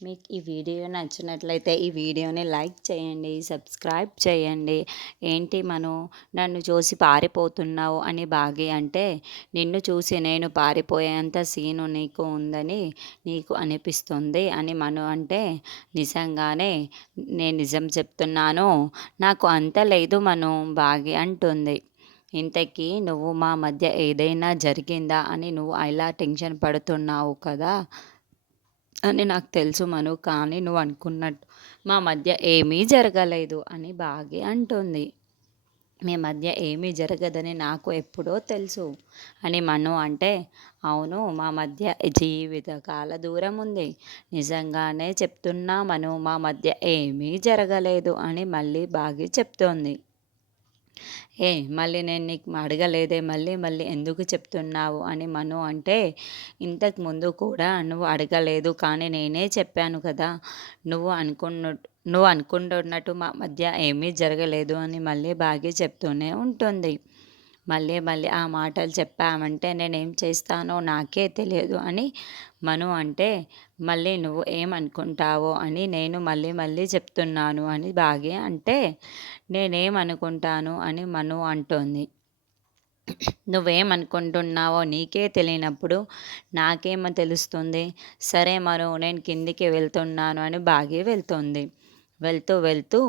మీకు ఈ వీడియో నచ్చినట్లయితే ఈ వీడియోని లైక్ చేయండి సబ్స్క్రైబ్ చేయండి. ఏంటి మను? నన్ను చూసి పారిపోతున్నావు అని బాగి అంటే నిన్ను చూసి నేను పారిపోయేంత సీను నీకు ఉందని నీకు అనిపిస్తుంది అని మను అంటే నిజంగానే నేను నిజం చెప్తున్నాను. నాకు అంత లేదు మను బాగి అంటుంది. ఇంతకీ నువ్వు మా మధ్య ఏదైనా జరిగిందా అని నువ్వు అలా టెన్షన్ పడుతున్నావు కదా? అని నాకు తెలుసు మను కానీ నువ్వు అనుకున్నట్టు మా మధ్య ఏమీ జరగలేదు అని బాగి అంటుంది. మీ మధ్య ఏమీ జరగదని నాకు ఎప్పుడో తెలుసు అని మను అంటే అవును మా మధ్య జీవితకాల దూరం ఉంది. నిజంగానే చెప్తున్నా మను మా మధ్య ఏమీ జరగలేదు అని మళ్ళీ బాగి చెప్తోంది. ఏ మళ్ళీ నేను నీకు అడగలేదే మళ్ళీ మళ్ళీ ఎందుకు చెప్తున్నావు అని మను అంటే ఇంతకు ముందు కూడా నువ్వు అడగలేదు కానీ నేనే చెప్పాను కదా నువ్వు అనుకున్న నువ్వు అనుకుంటున్నట్టు మా మధ్య ఏమీ జరగలేదు అని మళ్ళీ బాగా చెప్తూనే ఉంటుంది. మళ్ళీ మళ్ళీ ఆ మాటలు చెప్పామంటే నేనేం చేస్తానో నాకే తెలియదు అని మను అంటే మళ్ళీ నువ్వు ఏమనుకుంటావో అని నేను మళ్ళీ మళ్ళీ చెప్తున్నాను అని బాగే అంటే నేనేమనుకుంటాను అని మను అంటోంది. నువ్వేమనుకుంటున్నావో నీకే తెలియనప్పుడు నాకేమో తెలుస్తుంది? సరే మరో నేను కిందికి వెళ్తున్నాను అని బాగి వెళ్తుంది. వెళ్తూ వెళ్తూ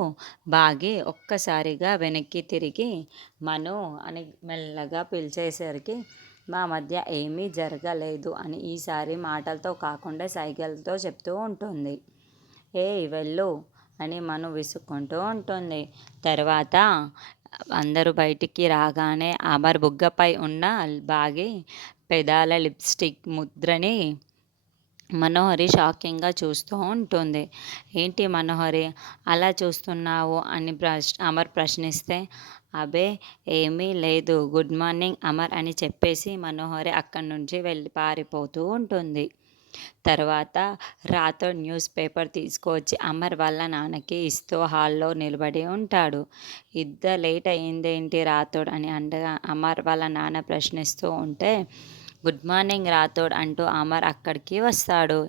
బాగి ఒక్కసారిగా వెనక్కి తిరిగి మను అని మెల్లగా పిలిచేసరికి మా మధ్య ఏమీ జరగలేదు అని ఈసారి మాటలతో కాకుండా సైకిల్తో చెప్తూ ఉంటుంది. ఏ వెళ్ళు అని మను విసుక్కుంటూ ఉంటుంది. తర్వాత అందరూ బయటికి రాగానే అమర్ బుగ్గపై ఉన్న బాగి పెదాల లిప్స్టిక్ ముద్రని మనోహరి షాకింగ్గా చూస్తూ ఉంటుంది. ఏంటి మనోహరి అలా చూస్తున్నావు అని ప్రశ్ అమర్ ప్రశ్నిస్తే అబే ఏమీ లేదు. గుడ్ మార్నింగ్ అమర్ అని చెప్పేసి మనోహరి అక్కడి నుంచి వెళ్ళి పారిపోతూ ఉంటుంది. తర్వాత రాతో న్యూస్ పేపర్ తీసుకొచ్చి అమర్ వాళ్ళ నాన్నకి ఇస్తూ హాల్లో నిలబడి ఉంటాడు. ఇద్దరు లేట్ అయిందేంటి రాతోడ్ అని అండగా అమర్ వాళ్ళ నాన్న ప్రశ్నిస్తూ ఉంటే గుడ్ మార్నింగ్ రాథోడ్ అంటూ అమర్ అక్కడికి వస్తాడు.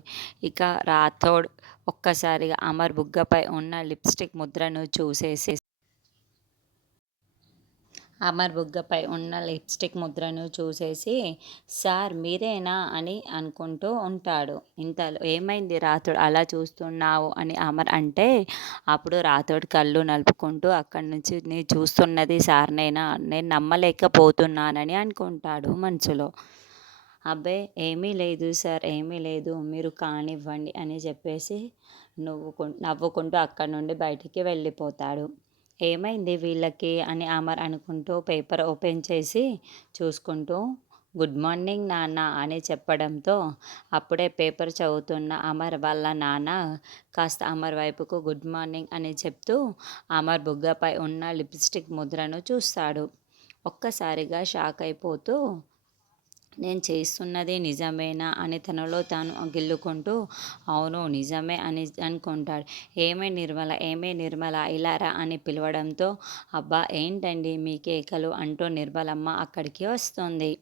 ఇక రాథోడ్ ఒక్కసారిగా అమర్ బుగ్గపై ఉన్న లిప్స్టిక్ ముద్రను చూసేసి అమర్ బుగ్గపై ఉన్న లిప్స్టిక్ ముద్రను చూసేసి సార్ మీరేనా? అని అనుకుంటూ ఉంటాడు. ఇంతలో ఏమైంది? రాథోడ్ అలా చూస్తున్నావు? అని అమర్ అంటే అప్పుడు రాథోడ్ కళ్ళు నలుపుకుంటూ అక్కడి నుంచి నేను చూస్తున్నది సార్నేనా నేను? నమ్మలేకపోతున్నానని అనుకుంటాడు మనసులో. అబ్బే ఏమీ లేదు సార్ ఏమీ లేదు మీరు కానివ్వండి అని చెప్పేసి నువ్వు నవ్వుకుంటూ అక్కడి నుండి బయటికి వెళ్ళిపోతాడు. ఏమైంది వీళ్ళకి అని అమర్ అనుకుంటూ పేపర్ ఓపెన్ చేసి చూసుకుంటూ గుడ్ మార్నింగ్ నాన్న అని చెప్పడంతో అప్పుడే పేపర్ చదువుతున్న అమర్ వాళ్ళ నాన్న కాస్త అమర్ వైపుకు గుడ్ మార్నింగ్ అని చెప్తూ అమర్ బుగ్గపై ఉన్న లిప్స్టిక్ ముద్రను చూస్తాడు. ఒక్కసారిగా షాక్ అయిపోతూ నేను చేస్తున్నది నిజమేనా అని తనలో తాను గిల్లుకుంటూ అవును నిజమే అని అనుకుంటాడు. ఏమే నిర్మల ఏమే నిర్మల ఇలారా అని పిలవడంతో అబ్బా ఏంటండి మీ కేకలు అంటూ నిర్మలమ్మ అక్కడికి వస్తుంది.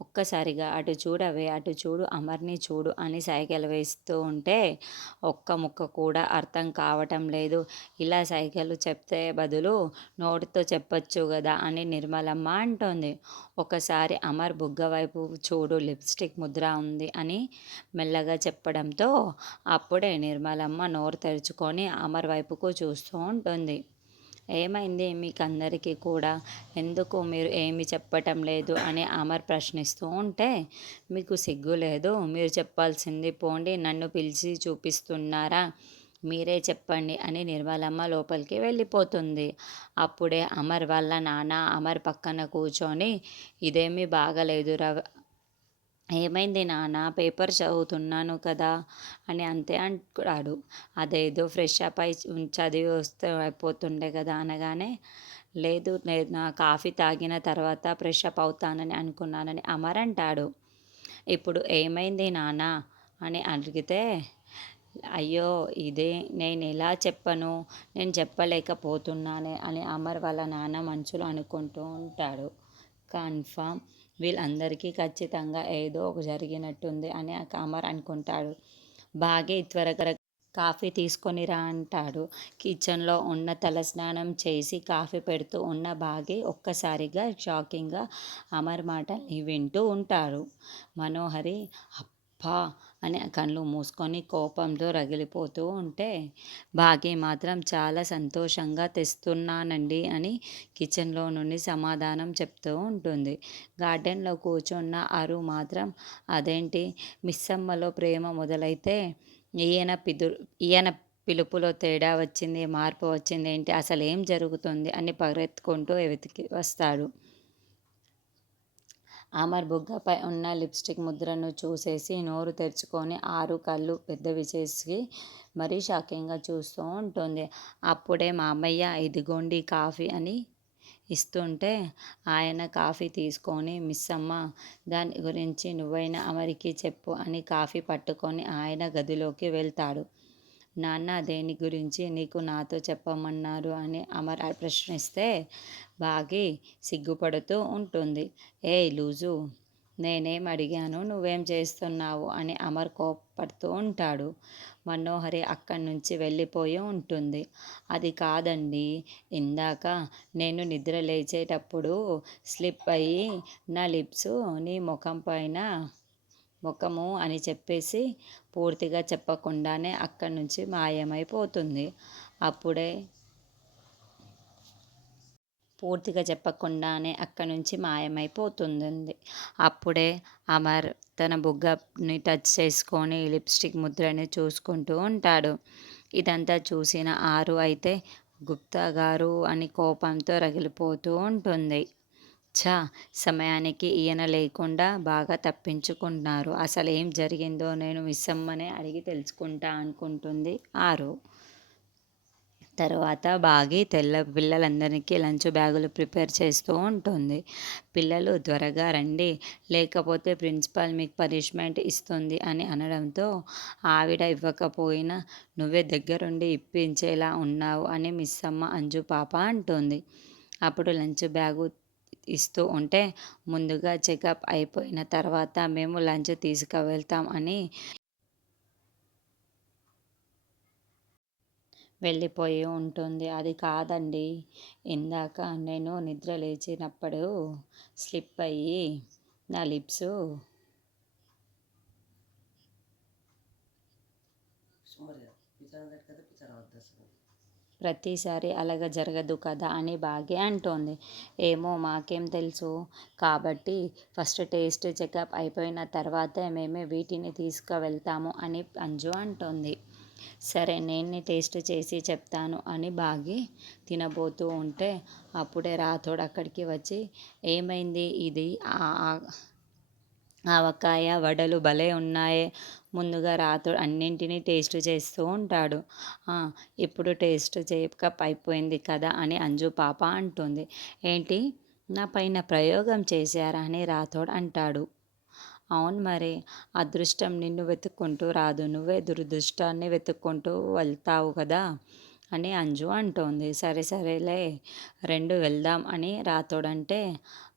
ఒక్కసారిగా అటు చూడవే అటు చూడు అమర్ని చూడు అని సైకిల్ వేస్తూ ఉంటే ఒక్క ముక్క కూడా అర్థం కావటం లేదు. ఇలా సైకిల్ చెప్తే బదులు నోటితో చెప్పచ్చు కదా అని నిర్మలమ్మ అంటోంది. ఒకసారి అమర్ బుగ్గ వైపు చూడు లిప్స్టిక్ ముద్ర ఉంది అని మెల్లగా చెప్పడంతో అప్పుడే నిర్మలమ్మ నోరు తెరుచుకొని అమర్ వైపుకు చూస్తూ ఉంటుంది. ఏమైంది మీకు అందరికీ కూడా? ఎందుకు మీరు ఏమి చెప్పటం లేదు అని అమర్ ప్రశ్నిస్తూ ఉంటే మీకు సిగ్గు లేదు మీరు చెప్పాల్సింది పోండి నన్ను పిలిచి చూపిస్తున్నారా? మీరే చెప్పండి అని నిర్మలమ్మ లోపలికి వెళ్ళిపోతుంది. అప్పుడే అమర్ వాళ్ళ నాన్న అమర్ పక్కన కూర్చొని ఇదేమీ బాగలేదు రవ ఏమైంది నాన్న? పేపర్ చదువుతున్నాను కదా అని అంతే అంటాడు అదేదో ఫ్రెష్ అప్ అయి చదివి వస్తే అయిపోతుండే కదా అనగానే లేదు లేదు నా కాఫీ తాగిన తర్వాత ఫ్రెష్ అప్ అవుతానని అనుకున్నానని అమర్ అంటాడు. ఇప్పుడు ఏమైంది నాన్న? అని అడిగితే అయ్యో ఇదే నేను ఎలా చెప్పను? నేను చెప్పలేకపోతున్నానే అని అమర్ వాళ్ళ నాన్న మనసులో అనుకుంటూ ఉంటాడు. కన్ఫామ్. వీళ్ళందరికీ ఖచ్చితంగా ఏదో ఒక జరిగినట్టుంది అని అమర్ అనుకుంటాడు. బాగా త్వరగా కాఫీ తీసుకొని రా అంటాడు. కిచెన్లో ఉన్న తలస్నానం చేసి కాఫీ పెడుతూ ఉన్న బాగే ఒక్కసారిగా షాకింగ్గా అమర్ మాటల్ని వింటూ ఉంటాడు. మనోహరి అప్పా అని కళ్ళు మూసుకొని కోపంతో రగిలిపోతూ ఉంటే భాగ్య మాత్రం చాలా సంతోషంగా తెస్తున్నానండి అని కిచెన్లో నుండి సమాధానం చెప్తూ ఉంటుంది. గార్డెన్లో కూర్చున్న అరు మాత్రం అదేంటి? మిస్సమ్మలో ప్రేమ మొదలైతే ఈయన పిదు ఈయన పిలుపులో తేడా వచ్చింది మార్పు వచ్చింది ఏంటి? అసలు ఏం జరుగుతుంది? అని పగరెత్తుకుంటూ వెతికి వస్తాడు. అమర్ బుగ్గపై ఉన్న లిప్స్టిక్ ముద్రను చూసేసి నోరు తెరుచుకొని ఆరు కళ్ళు పెద్దవి చేసి మరీ షాకింగ్గా చూస్తూ ఉంటుంది. అప్పుడే మామయ్య ఇదిగోండి కాఫీ అని ఇస్తుంటే ఆయన కాఫీ తీసుకొని మిస్ అమ్మ దాని గురించి నువ్వైనా అమరికి చెప్పు అని కాఫీ పట్టుకొని ఆయన గదిలోకి వెళ్తాడు. నాన్న దేని గురించి నీకు నాతో చెప్పమన్నారు అని అమర్ ప్రశ్నిస్తే బాగి సిగ్గుపడుతూ ఉంటుంది. ఏ లూజు నేనేం అడిగాను? నువ్వేం చేస్తున్నావు? అని అమర్ కోపడుతూ ఉంటాడు. మనోహరి అక్కడి నుంచి వెళ్ళిపోయి ఉంటుంది. అది కాదండి. ఇందాక నేను నిద్ర లేచేటప్పుడు స్లిప్ అయ్యి నా లిప్స్ నీ ముఖం పైన ముఖము అని చెప్పేసి పూర్తిగా చెప్పకుండానే అక్కడి నుంచి మాయమైపోతుంది. అప్పుడే పూర్తిగా చెప్పకుండానే అక్కడి నుంచి మాయమైపోతుంది అప్పుడే అమర్ తన బుగ్గని టచ్ చేసుకొని లిప్స్టిక్ ముద్రని చూసుకుంటూ ఉంటాడు. ఇదంతా చూసిన ఆరు అయితే గుప్తా గారు అని కోపంతో రగిలిపోతూ ఉంటుంది. ఛ సమయానికి ఈయన లేకుండా బాగా తప్పించుకుంటున్నారు. అసలు ఏం జరిగిందో నేను మిస్సమ్మనే అడిగి తెలుసుకుంటా అనుకుంటుంది ఆరు. తర్వాత బాగి తెల్ల పిల్లలందరికీ లంచ్ బ్యాగులు ప్రిపేర్ చేస్తూ ఉంటుంది. పిల్లలు త్వరగా రండి లేకపోతే ప్రిన్సిపాల్ మీకు పనిష్మెంట్ ఇస్తుంది అని అనడంతో ఆవిడ ఇవ్వకపోయినా నువ్వే దగ్గరుండి ఇప్పించేలా ఉన్నావు అని మిస్ అమ్మ అంజు పాప అంటుంది. అప్పుడు లంచ్ బ్యాగు ఇస్తూ ఉంటే ముందుగా చెకప్ అయిపోయిన తర్వాత మేము లంచ్ తీసుకువెళ్తాం అని వెళ్ళిపోయి ఉంటుంది. అది కాదండి. ఇందాక నేను నిద్ర లేచినప్పుడు స్లిప్ అయ్యి నా లిప్స్ ప్రతిసారి అలాగ జరగదు కదా అని బాగే అంటోంది. ఏమో మాకేం తెలుసు. కాబట్టి ఫస్ట్ టేస్ట్ చెకప్ అయిపోయిన తర్వాతే మేమే వీటిని తీసుకువెళ్తాము అని అంజు అంటోంది. సరే నేనే టేస్ట్ చేసి చెప్తాను అని బాగి తినబోతూ ఉంటే అప్పుడే రాథోడ్ అక్కడికి వచ్చి ఏమైంది ఇది? ఆవకాయ వడలు భలే ఉన్నాయే. ముందుగా రాతో అన్నింటినీ టేస్ట్ చేస్తూ ఉంటాడు. ఇప్పుడు టేస్ట్ చేయక అయిపోయింది కదా అని అంజు పాప అంటుంది. ఏంటి? నా పైన ప్రయోగం చేశారా అని రాథోడ్ అంటాడు. అవును మరి అదృష్టం నిన్ను వెతుక్కుంటూ రాదు. నువ్వే దురదృష్టాన్ని వెతుక్కుంటూ వెళ్తావు కదా అని అంజు అంటోంది. సరే సరేలే రెండు వెళ్దాం అని రాతోడంటే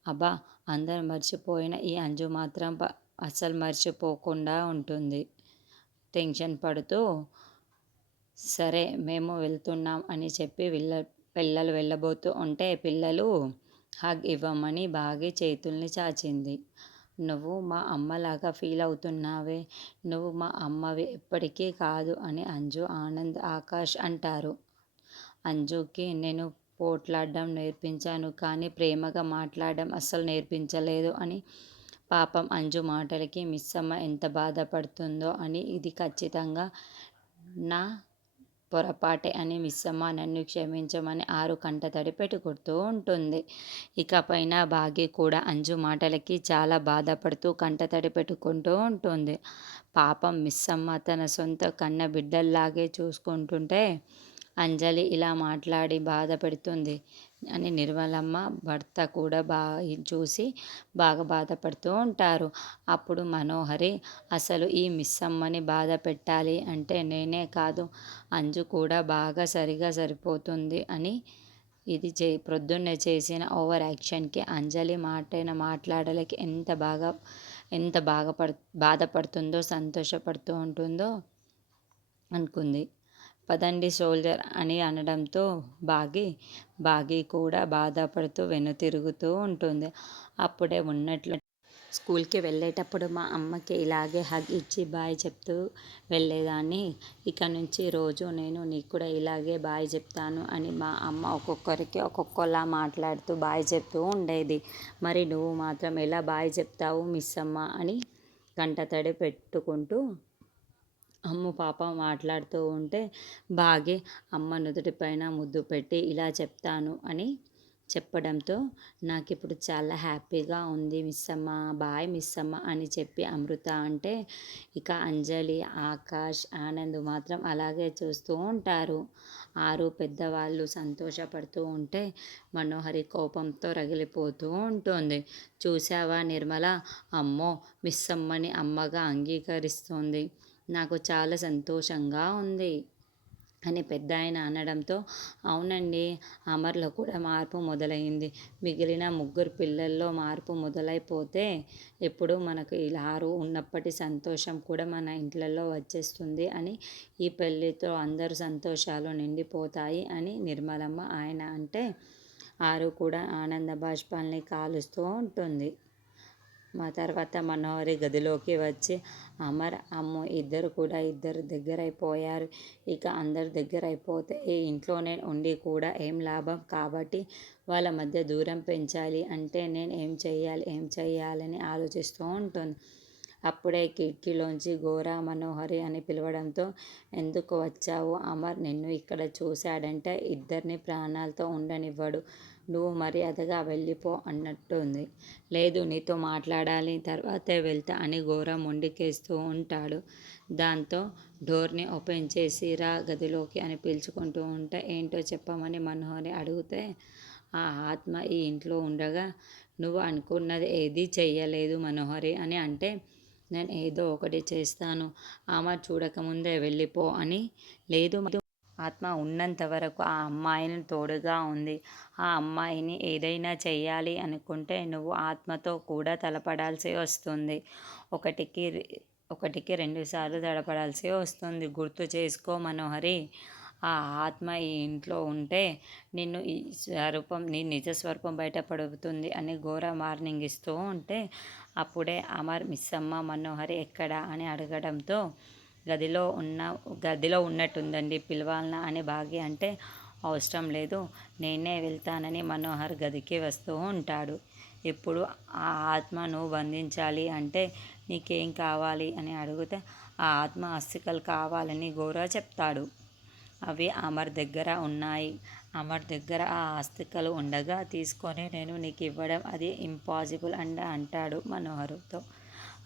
అబ్బా అందరు మర్చిపోయిన ఈ అంజు మాత్రం అస్సలు మర్చిపోకుండా ఉంటుంది. టెన్షన్ పడుతూ సరే మేము వెళ్తున్నాం అని చెప్పి వెళ్ళ పిల్లలు వెళ్ళబోతూ ఉంటే పిల్లలు హగ్ ఇవ్వమని బాగా చేతుల్ని చాచింది. నువ్వు మా అమ్మలాగా ఫీల్ అవుతున్నావే నువ్వు మా అమ్మవి ఎప్పటికీ కాదు అని అంజు ఆనంద్ ఆకాష్ అంటారు. అంజుకి నేను పోట్లాడడం నేర్పించాను కానీ ప్రేమగా మాట్లాడడం అస్సలు నేర్పించలేదు అని పాపం అంజు మాటలకి మిస్ అమ్మ ఎంత బాధపడుతుందో అని ఇది ఖచ్చితంగా నా పొరపాటే అని మిస్సమ్మ నన్ను క్షమించమని ఆరు కంటతడి పెట్టుకుంటూ ఉంటుంది. ఇక పైన భాగ్య కూడా అంజు మాటలకి చాలా బాధపడుతూ కంటతడి పెట్టుకుంటూ ఉంటుంది. పాపం మిస్సమ్మ తన సొంత కన్న బిడ్డల్లాగే చూసుకుంటుంటే అంజలి ఇలా మాట్లాడి బాధ పెడుతుంది అని నిర్మలమ్మ భర్త కూడా బాగా చూసి బాగా బాధపడుతూ ఉంటారు. అప్పుడు మనోహరి అసలు ఈ మిస్సమ్మని బాధ పెట్టాలి అంటే నేనే కాదు అంజు కూడా బాగా సరిగా సరిపోతుంది అని ఇది చే ప్రొద్దున్నే చేసిన ఓవర్ యాక్షన్కి అంజలి మాటైన మాట్లాడలేక ఎంత బాగా ఎంత బాగా పడు బాధపడుతుందో సంతోషపడుతూ ఉంటుందో అనుకుంది. పదండి సోల్జర్ అని అనడంతో బాగి బాగి కూడా బాధపడుతూ వెనుతిరుగుతూ ఉంటుంది. అప్పుడే ఉన్నట్లు స్కూల్కి వెళ్ళేటప్పుడు మా అమ్మకి ఇలాగే హగ్ ఇచ్చి బాయ్ చెప్తూ వెళ్ళేదాన్ని. ఇక నుంచి రోజు నేను నీకు కూడా ఇలాగే బాయ్ చెప్తాను అని మా అమ్మ ఒక్కొక్కరికి ఒక్కొక్కలా మాట్లాడుతూ బాయ్ చెప్తూ ఉండేది. మరి నువ్వు మాత్రం ఎలా బాయ్ చెప్తావు మిస్ అమ్మ అని గంట తడి పెట్టుకుంటూ అమ్ము పాప మాట్లాడుతూ ఉంటే బాగే అమ్మ నుదుటిపైన ముద్దు పెట్టి ఇలా చెప్తాను అని చెప్పడంతో నాకు ఇప్పుడు చాలా హ్యాపీగా ఉంది మిస్ అమ్మ బాయ్ మిస్ అమ్మ అని చెప్పి అమృత అంటే ఇక అంజలి ఆకాష్ ఆనంద్ మాత్రం అలాగే చూస్తూ ఉంటారు. ఆరు పెద్దవాళ్ళు సంతోషపడుతూ ఉంటే మనోహరి కోపంతో రగిలిపోతూ ఉంటుంది. చూసావా నిర్మల? అమ్మో మిస్ అమ్మని అమ్మగా అంగీకరిస్తుంది. నాకు చాలా సంతోషంగా ఉంది. అని పెద్ద ఆయన అనడంతో అవునండి అమర్లో కూడా మార్పు మొదలైంది. మిగిలిన ముగ్గురు పిల్లల్లో మార్పు మొదలైపోతే ఎప్పుడు మనకు ఇలారు ఉన్నప్పటి సంతోషం కూడా మన ఇంట్లలో వచ్చేస్తుంది అని ఈ పెళ్ళితో అందరూ సంతోషాలు నిండిపోతాయి అని నిర్మలమ్మ ఆయన అంటే ఆరు కూడా ఆనంద బాష్పాల్ని కాలుస్తూ ఉంటుంది. మా తర్వాత మనోహరి గదిలోకి వచ్చి అమర్ అమ్ము ఇద్దరు కూడా ఇద్దరు దగ్గరైపోయారు. ఇక అందరు దగ్గర అయిపోతే ఇంట్లోనే ఉండి కూడా ఏం లాభం? కాబట్టి వాళ్ళ మధ్య దూరం పెంచాలి. అంటే నేను ఏం చేయాలి ఏం చేయాలని ఆలోచిస్తూ ఉంటుంది. అప్పుడే కిటికీలోంచి గోరా మనోహరి అని పిలవడంతో ఎందుకు వచ్చావు? అమర్ నిన్ను ఇక్కడ చూశాడంటే ఇద్దరిని ప్రాణాలతో ఉండనివ్వడు. నువ్వు మర్యాదగా వెళ్ళిపో అన్నట్టుంది. లేదు నీతో మాట్లాడాలి. తర్వాతే వెళ్తా అని ఘోర మొండికేస్తూ ఉంటాడు. దాంతో డోర్ని ఓపెన్ చేసి రా గదిలోకి అని పిలుచుకుంటూ ఉంటే. ఏంటో చెప్పమని మనోహరి అడిగితే ఆ ఆత్మ ఈ ఇంట్లో ఉండగా నువ్వు అనుకున్నది ఏది చెయ్యలేదు మనోహరి అని అంటే నేను ఏదో ఒకటి చేస్తాను. ఆమె చూడకముందే వెళ్ళిపో అని. లేదు ఆత్మ ఉన్నంత వరకు ఆ అమ్మాయిని తోడుగా ఉంది. ఆ అమ్మాయిని ఏదైనా చేయాలి అనుకుంటే నువ్వు ఆత్మతో కూడా తలపడాల్సి వస్తుంది. ఒకటికి ఒకటికి రెండుసార్లు తడపడాల్సి వస్తుంది. గుర్తు చేసుకో మనోహరి ఆ ఆత్మ ఈ ఇంట్లో ఉంటే నిన్ను ఈ స్వరూపం నీ నిజ స్వరూపం బయటపడుతుంది అని ఘోర వార్నింగ్ ఇస్తూ ఉంటే అప్పుడే అమర్ మిస్సమ్మ మనోహరి ఎక్కడ అని అడగడంతో గదిలో ఉన్న గదిలో ఉన్నట్టుందండి పిలవాలనా అని భాగ్య అంటే అవసరం లేదు. నేనే వెళ్తానని మనోహర్ గదికి వస్తూ ఉంటాడు. ఇప్పుడు ఆ ఆత్మను బంధించాలి అంటే నీకేం కావాలి అని అడిగితే ఆ ఆత్మ అస్థికలు కావాలని గౌరవ చెప్తాడు. అవి అమర్ దగ్గర ఉన్నాయి. అమర్ దగ్గర ఆ ఆస్తికలు ఉండగా తీసుకొని నేను నీకు ఇవ్వడం అది ఇంపాసిబుల్ అండ్ అంటాడు మనోహర్తో.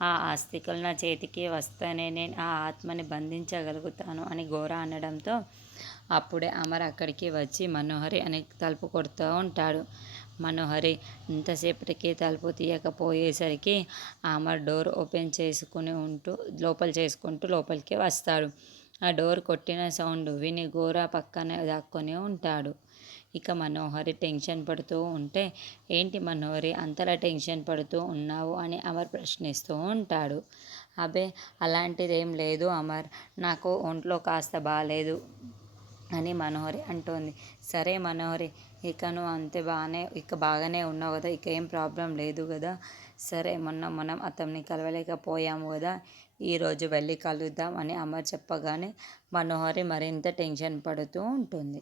ఆ ఆస్తికలు నా చేతికి వస్తేనే నేను ఆ ఆత్మని బంధించగలుగుతాను అని ఘోర అనడంతో అప్పుడే అమర్ అక్కడికి వచ్చి మనోహరి అని తలుపు కొడుతూ ఉంటాడు. మనోహరి ఇంతసేపటికి తలుపు తీయకపోయేసరికి అమర్ డోర్ ఓపెన్ చేసుకుని ఉంటూ లోపల చేసుకుంటూ లోపలికి వస్తాడు. ఆ డోర్ కొట్టిన సౌండ్ విని గోరా పక్కనే దాక్కొని ఉంటాడు. ఇక మనోహరి టెన్షన్ పడుతూ ఉంటే ఏంటి మనోహరి అంతలా టెన్షన్ పడుతూ ఉన్నావు? అని అమర్ ప్రశ్నిస్తూ ఉంటాడు. అబే అలాంటిదేం లేదు అమర్ నాకు ఒంట్లో కాస్త బాగాలేదు అని మనోహరి అంటోంది. సరే మనోహరి ఇక నువ్వు అంతే బాగానే ఇక బాగానే ఉన్నావు కదా ఇక ఏం ప్రాబ్లం లేదు కదా? సరే మొన్న మనం అతన్ని కలవలేకపోయాము కదా ఈరోజు వెళ్ళి కలుద్దాం అని అమర్ చెప్పగానే మనోహరి మరింత టెన్షన్ పడుతూ ఉంటుంది.